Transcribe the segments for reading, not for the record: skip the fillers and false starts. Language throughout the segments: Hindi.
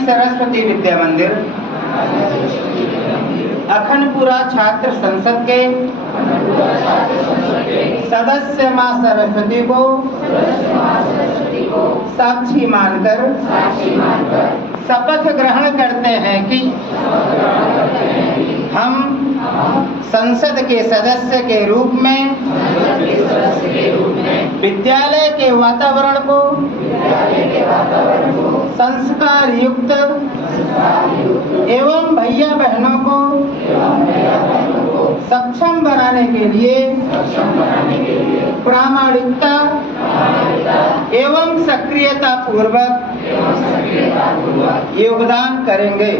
सरस्वती विद्या मंदिर अखंडपुरा छात्र संसद के सदस्य मां सरस्वती को साक्षी मानकर शपथ ग्रहण करते हैं कि हम संसद के सदस्य के रूप में विद्यालय के वातावरण को संस्कार युक्त एवं भैया बहनों को सक्षम बनाने के लिए प्रामाणिकता एवं सक्रियता पूर्वक योगदान करेंगे।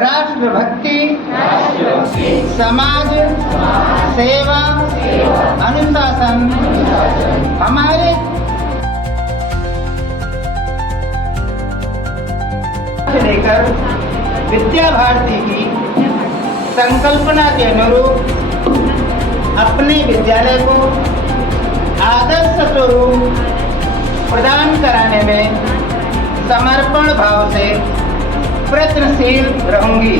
राष्ट्रभक्ति, समाज सेवा, अनुशासन हमारे लेकर विद्या भारती की संकल्पना के अनुरूप अपने विद्यालय को आदर्श स्वरूप प्रदान कराने में समर्पण भाव से प्रयत्नशील रहूंगी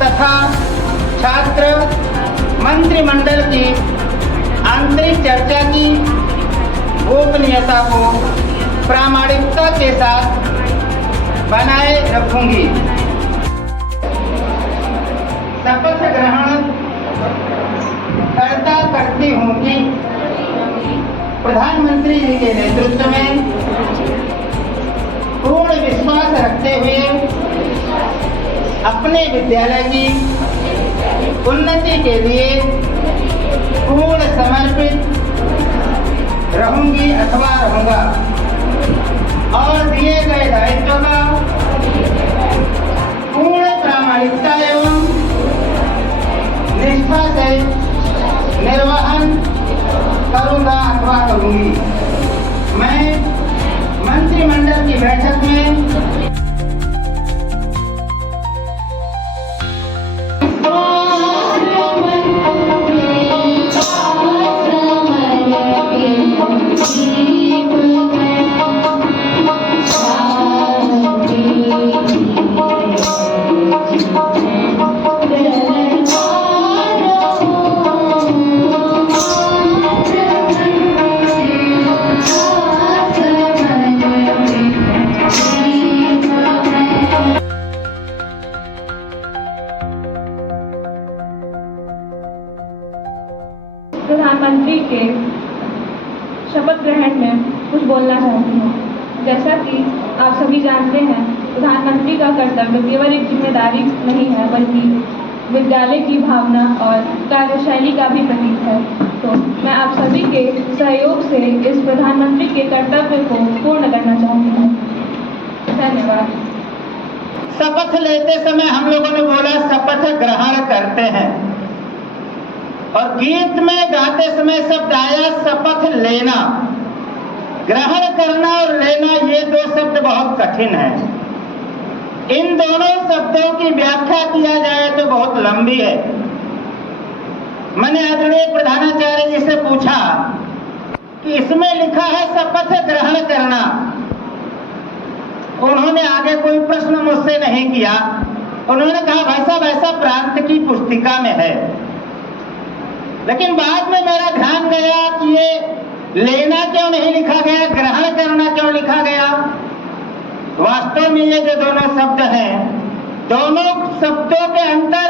तथा छात्र मंत्रिमंडल की आंतरिक चर्चा की गोपनीयता को प्रामाणिकता के साथ बनाए रखूंगी। शपथ ग्रहण करती हूँ कि प्रधानमंत्री जी के नेतृत्व में पूर्ण विश्वास रखते हुए अपने विद्यालय की उन्नति के लिए पूर्ण समर्पित रहूंगी अथवा रहूंगा और दिए गए दायित्व का पूर्ण प्रामाणिकता एवं निष्ठा से निर्वहन करूंगा अथवा करूंगी। मैं मंत्रिमंडल की बैठक में प्रधानमंत्री के शपथ ग्रहण में कुछ बोलना चाहती हूँ। जैसा कि आप सभी जानते हैं, प्रधानमंत्री का कर्तव्य केवल एक जिम्मेदारी नहीं है बल्कि विद्यालय की भावना और कार्यशैली का भी प्रतीक है। तो मैं आप सभी के सहयोग से इस प्रधानमंत्री के कर्तव्य को पूर्ण करना चाहती हूँ। धन्यवाद। शपथ लेते समय हम लोगों ने बोला शपथ ग्रहण करते हैं और गीत में गाते समय शब्द आया शपथ लेना। ग्रहण करना और लेना ये दो शब्द बहुत कठिन है। इन दोनों शब्दों की व्याख्या किया जाए तो बहुत लंबी है। मैंने आदरणीय प्रधानाचार्य जी से पूछा कि इसमें लिखा है शपथ ग्रहण करना। उन्होंने आगे कोई प्रश्न मुझसे नहीं किया। उन्होंने कहा वैसा वैसा प्रांत की पुस्तिका में है। लेकिन बाद में मेरा ध्यान गया कि ये लेना क्यों नहीं लिखा गया, ग्रहण करना क्यों लिखा गया। वास्तव में ये जो दोनों शब्द हैं, दोनों शब्दों के अंतर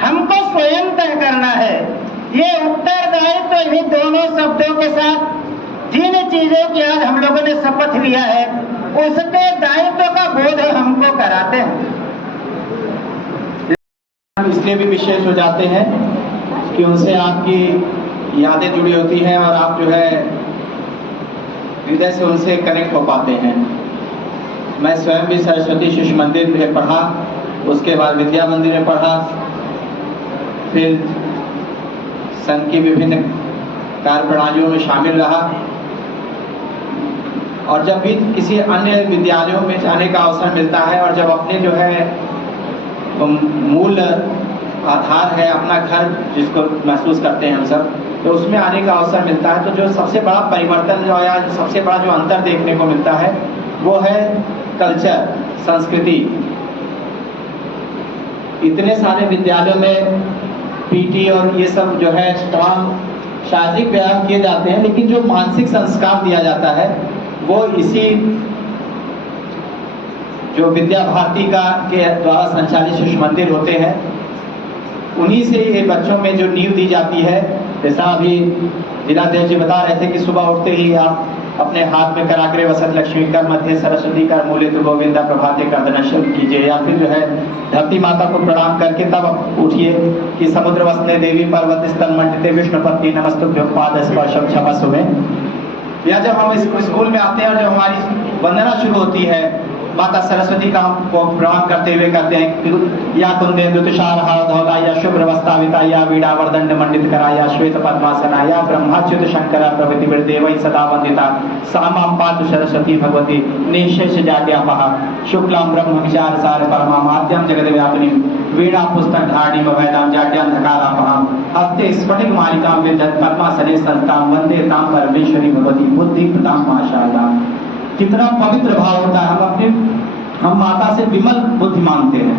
हमको स्वयं तय करना है। ये उत्तरदायित्व तो इन्हीं दोनों शब्दों के साथ जिन चीजों की आज हम लोगों ने शपथ लिया है उसके दायित्व का बोध हमको कराते हैं। इसलिए भी विशेष हो जाते हैं कि उनसे आपकी यादें जुड़ी होती हैं और आप जो है हृदय से उनसे कनेक्ट हो पाते हैं। मैं स्वयं भी सरस्वती शिशु मंदिर में पढ़ा, उसके बाद विद्या मंदिर में पढ़ा, फिर संघ की विभिन्न कार्य प्रणालियों में शामिल रहा और जब भी किसी अन्य विद्यालयों में जाने का अवसर मिलता है और जब अपने जो है मूल आधार है अपना घर जिसको महसूस करते हैं हम सब, तो उसमें आने का अवसर मिलता है, तो जो सबसे बड़ा परिवर्तन जो या सबसे बड़ा जो अंतर देखने को मिलता है वो है कल्चर, संस्कृति। इतने सारे विद्यालयों में पीटी और ये सब जो है तमाम शारीरिक व्यायाम किए जाते हैं, लेकिन जो मानसिक संस्कार दिया जाता है वो इसी जो विद्या भारती के द्वारा संचालित शिशु मंदिर होते हैं उन्हीं से ये बच्चों में जो नींव दी जाती है। जैसा अभी जिलाध्यक्ष जी बता रहे थे कि सुबह उठते ही आप अपने हाथ में कराग्रे वसत लक्ष्मी कर, मध्य सरस्वती कर, मूले तो गोविंदा प्रभाते कर दर्शन कीजिए, या फिर जो है धरती माता को प्रणाम करके तब उठिए कि समुद्र वसने देवी पर्वत स्तन मंडिते विष्णुपत्नी नमस्तुभ्यो पाद स्पर्शम क्षमस्व। या जब हम स्कूल में आते हैं और जब हमारी वंदना शुरू होती है माता सरस्वती का हम प्रणाम करते हुए करते हैं, या कुंदेन्दु तुषार हार धौला, या शुभ्र वस्ताविता, या वीणा वरदंड मंडित करा, या श्वेत पद्मासना, या ब्रह्माच्युत शंकर प्रभृति देवई सदा वंदिता, सामां पातु सरस्वती भगवती निशेष जाड्यापहा, शुक्लां ब्रह्म विचार सार परमा माध्यम जगद व्यापिनी, वीणा पुस्तक धारणी वैदाम जाड्यांधकारापहां, हस्ते स्फटिक मालिकां विदधत पद्मासने संस्थां, वंदे तां परमेश्वरी भगवती बुद्धि प्रदां माशाल्लाह। कितना पवित्र भाव होता है। हम माता से विमल बुद्धि मांगते हैं।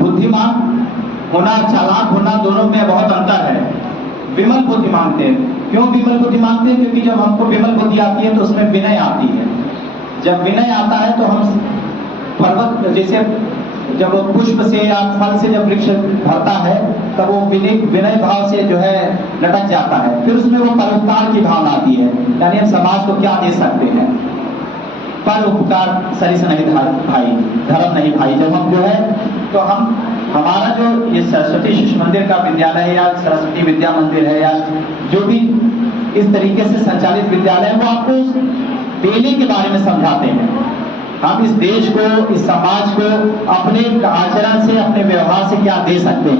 बुद्धिमान होना, चालाक होना, दोनों में बहुत अंतर है। विमल बुद्धि मांगते हैं। क्यों विमल बुद्धि मांगते हैं? क्योंकि जब हमको विमल बुद्धि आती है तो उसमें विनय आती है। जब विनय आता है तो हम पर्वत जैसे जब वो पुष्प से या फल से जब वृक्ष भरता है तब वो विनय भाव से जो है लटक जाता है। फिर उसमें वो परोपकार की भावना आती है, यानी हम समाज को क्या दे सकते हैं। पर उपकार सरिस नहीं भाई, धर्म नहीं भाई। जब हम जो है तो हमारा जो ये सरस्वती शिशु मंदिर का विद्यालय है या सरस्वती विद्या मंदिर है या जो भी इस तरीके से संचालित विद्यालय है, वो आपको देने के बारे में समझाते हैं। हम इस देश को, इस समाज को अपने आचरण से, अपने व्यवहार से क्या दे सकते हैं।